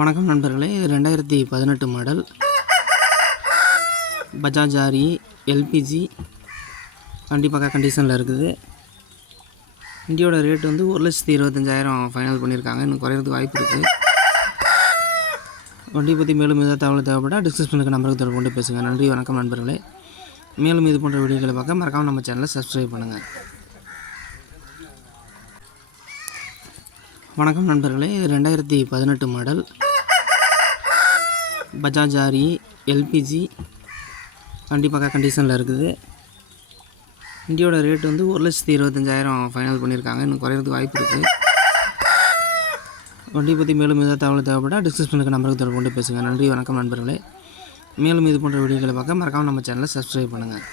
வணக்கம் நண்பர்களே இது ரெண்டாயிரத்தி பதினெட்டு மாடல். பஜாஜ் ஆரி எல்பிஜி. கண்டிப்பாக கண்டிஷனில் இருக்குது. வண்டியோட ரேட் வந்து ஒரு லட்சத்தி இருபத்தஞ்சாயிரம் ஃபைனல் பண்ணியிருக்காங்க இன்னும் குறையிறதுக்கு வாய்ப்பு இருக்குது வண்டி பற்றி மேலும் ஏதாவது தகவல் தேவைப்பட்டால் டிஸ்கிரிப்ஷனுக்கு நம்பருக்கு தொடர்பு கொண்டு பேசுங்க. நன்றி வணக்கம் நண்பர்களே. மேலும் இது போன்ற வீடியோக்களை பார்க்க மறக்காமல் நம்ம சேனலை சப்ஸ்கிரைப் பண்ணுங்கள் வணக்கம் நண்பர்களே இது ரெண்டாயிரத்தி பதினெட்டு மாடல். பஜாஜ் ஆரி எல்பிஜி வண்டி பக்கா கண்டிஷனில் இருக்குது. வண்டியோட ரேட் வந்து ஒரு லட்சத்தி இருபத்தஞ்சாயிரம் ஃபைனல் பண்ணியிருக்காங்க இன்னும் குறையிறதுக்கு வாய்ப்பு இருக்குது வண்டி பற்றி மேலும் ஏதாவது தகவல் தேவைப்பட்டால் டிஸ்கிரிப்ஷனுக்கு நம்பருக்கு தொடர்பு கொண்டு பேசுங்க. நன்றி வணக்கம் நண்பர்களே. மேலும் இது போன்ற வீடியோக்களை பார்க்க மறக்காமல் நம்ம சேனலை சப்ஸ்கிரைப் பண்ணுங்கள்